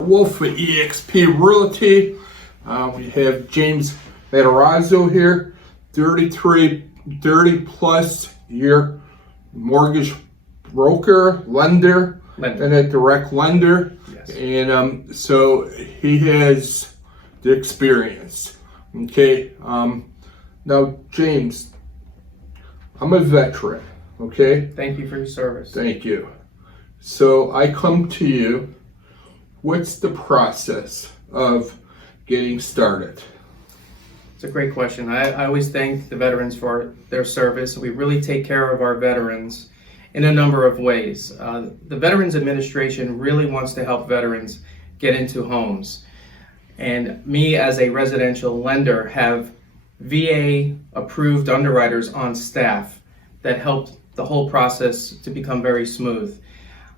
Wolf at eXp Realty. We have James Matarazzo here, 30 plus year mortgage broker, lender, and a direct lender. Yes. And so he has the experience. Okay. Now, James, I'm a veteran. Okay. Thank you for your service. Thank you. So I come to you. What's the process of getting started? It's a great question. I always thank the veterans for their service. We really take care of our veterans in a number of ways. The Veterans Administration really wants to help veterans get into homes. And me as a residential lender have VA approved underwriters on staff that help the whole process to become very smooth.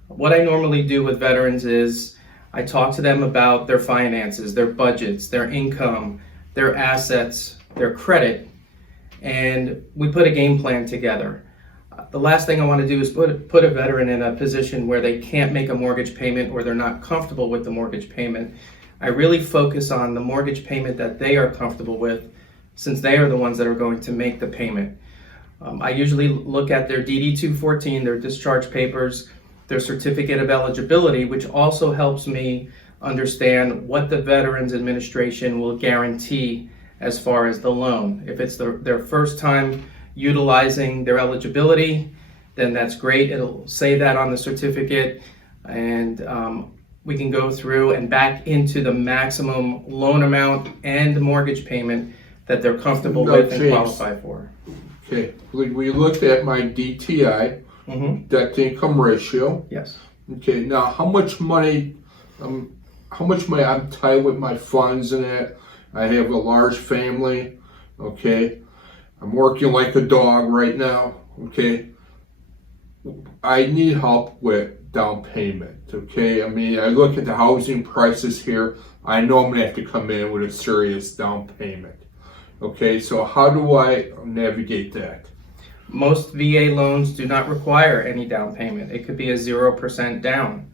What I normally do with veterans is I talk to them about their finances, their budgets, their income, their assets, their credit, and we put a game plan together. The last thing I want to do is put a veteran in a position where they can't make a mortgage payment or they're not comfortable with the mortgage payment. I really focus on the mortgage payment that they are comfortable with, since they are the ones that are going to make the payment. I usually look at their DD-214, their discharge papers, their certificate of eligibility, which also helps me understand what the Veterans Administration will guarantee as far as the loan. If it's their first time utilizing their eligibility, then that's great. It'll say that on the certificate, and we can go through and back into the maximum loan amount and the mortgage payment that they're comfortable with and qualify for. Okay, we looked at my DTI, debt to income ratio. Yes. Okay, now how much money I'm tied with my funds in it. I have a large family. Okay, I'm working like a dog right now. Okay, I need help with down payment. Okay, I mean, I look at the housing prices here. I know I'm gonna have to come in with a serious down payment. Okay, so how do I navigate that? Most VA loans do not require any down payment. It could be a 0% down.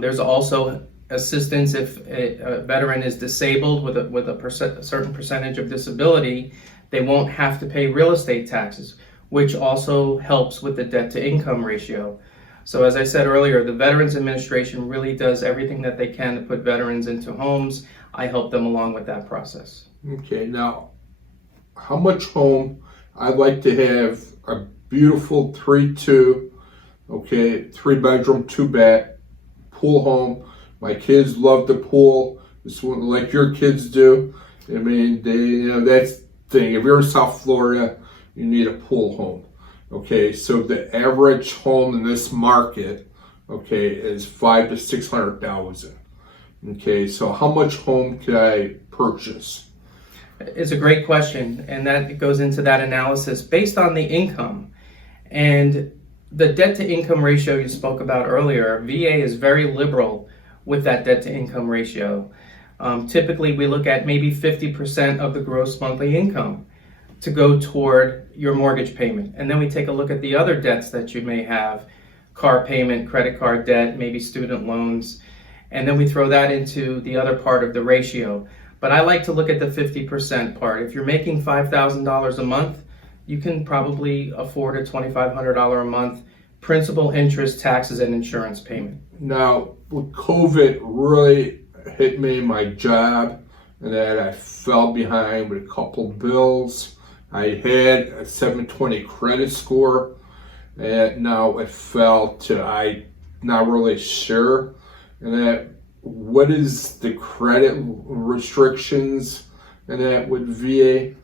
There's also assistance if a veteran is disabled with a certain percentage of disability. They won't have to pay real estate taxes, which also helps with the debt to income ratio. So as I said earlier, the Veterans Administration really does everything that they can to put veterans into homes. I help them along with that process. Okay, now how much home? I'd like to have a beautiful 3-2, okay, 3-bedroom, 2-bath pool home. My kids love the pool. It's like your kids do. I mean, that's the thing. If you're in South Florida, you need a pool home. Okay, so the average home in this market, okay, is $500,000 to $600,000. Okay, so how much home could I purchase? It's a great question, and that goes into that analysis based on the income. And the debt to income ratio you spoke about earlier, VA is very liberal with that debt to income ratio. Typically, we look at maybe 50% of the gross monthly income to go toward your mortgage payment. And then we take a look at the other debts that you may have, car payment, credit card debt, maybe student loans, and then we throw that into the other part of the ratio. But I like to look at the 50% part. If you're making $5,000 a month, you can probably afford a $2,500 a month principal, interest, taxes, and insurance payment. Now, with COVID really hit me in my job, and that I fell behind with a couple bills. I had a 720 credit score, and now it fell to I'm not really sure. And that, what is the credit restrictions and that with VA?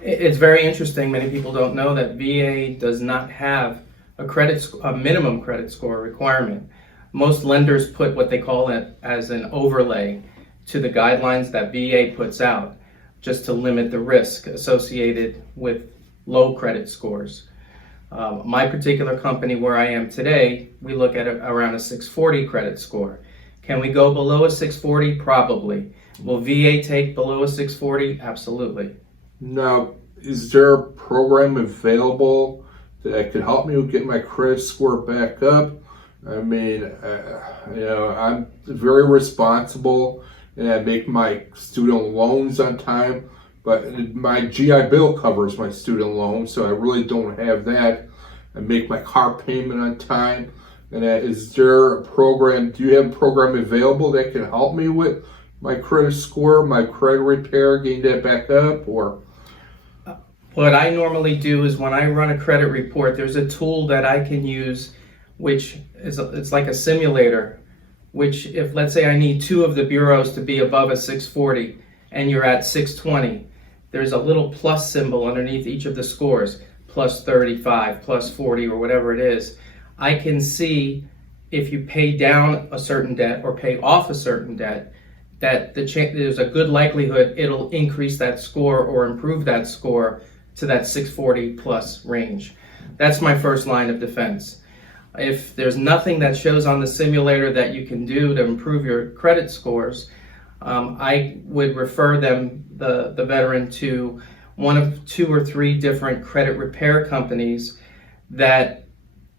It's very interesting. Many people don't know that VA does not have a minimum credit score requirement. Most lenders put what they call it as an overlay to the guidelines that VA puts out, just to limit the risk associated with low credit scores. My particular company where I am today, we look at around a 640 credit score. Can we go below a 640? Probably. Will VA take below a 640? Absolutely. Now, is there a program available that could help me with get my credit score back up? I mean, I'm very responsible and I make my student loans on time, but my GI Bill covers my student loan, so I really don't have that. I make my car payment on time. And is there a program, do you have a program available that can help me with my credit score, my credit repair, getting that back up, or? What I normally do is when I run a credit report, there's a tool that I can use, which is it's like a simulator, which if let's say I need two of the bureaus to be above a 640 and you're at 620, there's a little plus symbol underneath each of the scores, plus 35, plus 40, or whatever it is. I can see if you pay down a certain debt or pay off a certain debt, that there's a good likelihood it'll increase that score or improve that score to that 640 plus range. That's my first line of defense. If there's nothing that shows on the simulator that you can do to improve your credit scores, I would refer the veteran to one of 2 or 3 different credit repair companies that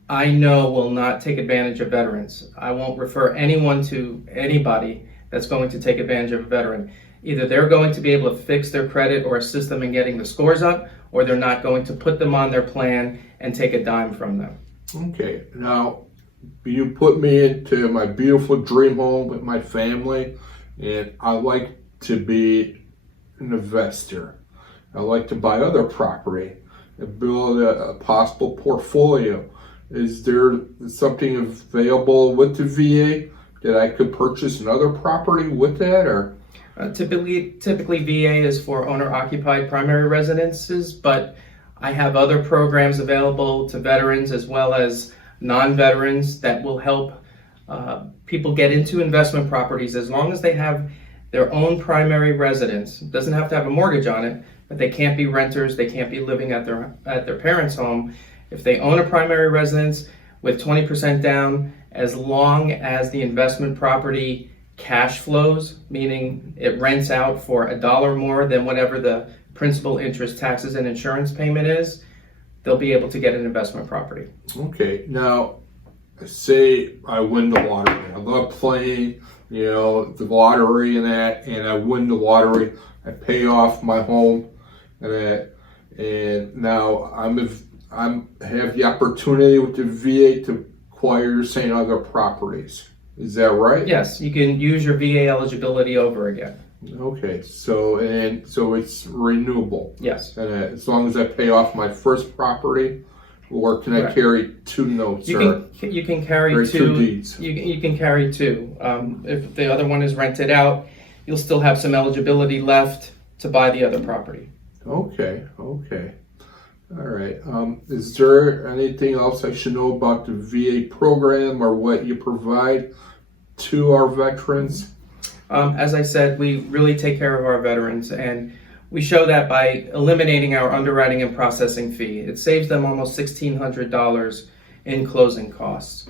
I know will not take advantage of veterans. I won't refer anyone to anybody that's going to take advantage of a veteran. Either they're going to be able to fix their credit or assist them in getting the scores up, or they're not going to put them on their plan and take a dime from them. Okay, now you put me into my beautiful dream home with my family, and I like to be an investor. I like to buy other property and build a possible portfolio. Is there something available with the VA that I could purchase another property with that, or? Typically VA is for owner-occupied primary residences, but I have other programs available to veterans as well as non-veterans that will help people get into investment properties as long as they have their own primary residence. It doesn't have to have a mortgage on it, but they can't be renters, they can't be living at their parents' home. If they own a primary residence with 20% down, as long as the investment property cash flows, meaning it rents out for $1 more than whatever the principal, interest, taxes, and insurance payment is, they'll be able to get an investment property. Okay, now say I win the lottery. I love playing, the lottery and that, and I win the lottery. I pay off my home and that, and now I have the opportunity with the VA to acquire, you're saying, other properties. Is that right? Yes, you can use your VA eligibility over again. Okay, so it's renewable. Yes. And as long as I pay off my first property, or can I carry 2 notes? You can carry 2 deeds. You can carry 2. If the other one is rented out, you'll still have some eligibility left to buy the other property. Okay. All right. Is there anything else I should know about the VA program or what you provide to our veterans? As I said, we really take care of our veterans, and we show that by eliminating our underwriting and processing fee. It saves them almost $1,600 in closing costs.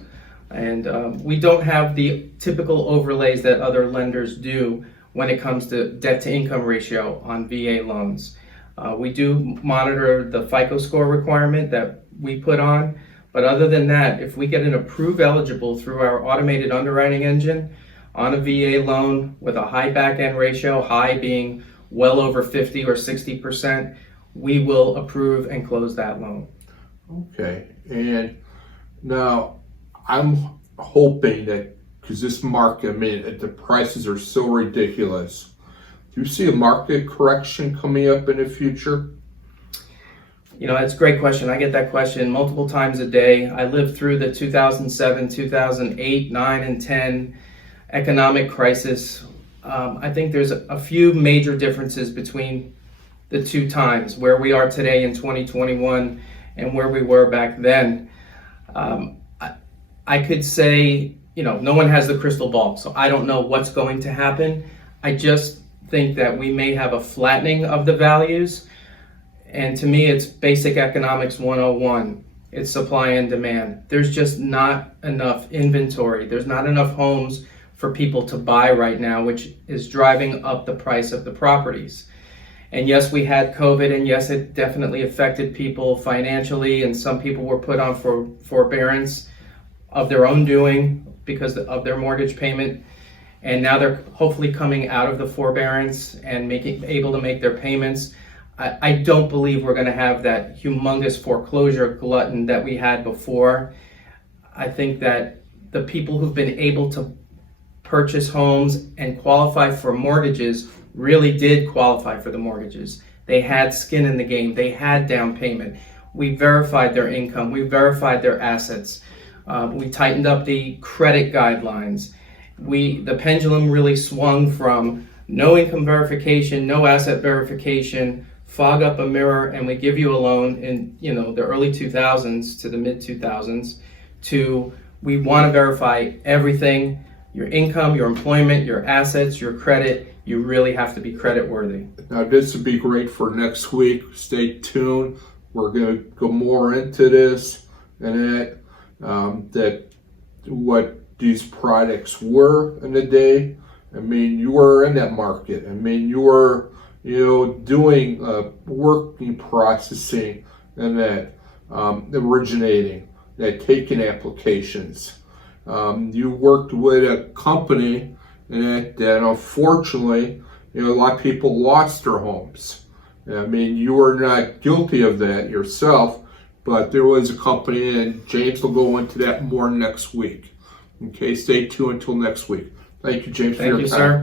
And we don't have the typical overlays that other lenders do when it comes to debt to income ratio on VA loans. We do monitor the FICO score requirement that we put on, but other than that, if we get an approved eligible through our automated underwriting engine on a VA loan with a high back-end ratio, high being well over 50 or 60%, we will approve and close that loan. Okay, and now I'm hoping that, because this market, the prices are so ridiculous, do you see a market correction coming up in the future? That's a great question. I get that question multiple times a day. I lived through the 2007, 2008, 9, and 10 economic crisis. I think there's a few major differences between the 2 times, where we are today in 2021 and where we were back then. I could say, no one has the crystal ball, so I don't know what's going to happen. I just think that we may have a flattening of the values. And to me, it's basic economics 101. It's supply and demand. There's just not enough inventory. There's not enough homes for people to buy right now, which is driving up the price of the properties. And yes, we had COVID, and yes, it definitely affected people financially, and some people were put on forbearance. of their own doing because of their mortgage payment. And now they're hopefully coming out of the forbearance and able to make their payments. I don't believe we're going to have that humongous foreclosure glutton that we had before. I think that the people who've been able to purchase homes and qualify for mortgages really did qualify for the mortgages. They had skin in the game. They had down payment. We verified their income. We verified their assets. We tightened up the credit guidelines. The pendulum really swung from no income verification, no asset verification, fog up a mirror, and we give you a loan in the early 2000s to the mid 2000s, to we want to verify everything, your income, your employment, your assets, your credit. You really have to be credit worthy. Now this would be great for next week. Stay tuned. We're going to go more into this and that what these products were in the day. I mean, you were in that market. I mean, you were doing working processing and that originating, that taking applications. You worked with a company and that unfortunately, a lot of people lost their homes. I mean, you were not guilty of that yourself, but there was a company, and James will go into that more next week. Okay, stay tuned until next week. Thank you, James, for your time. Thank you, sir.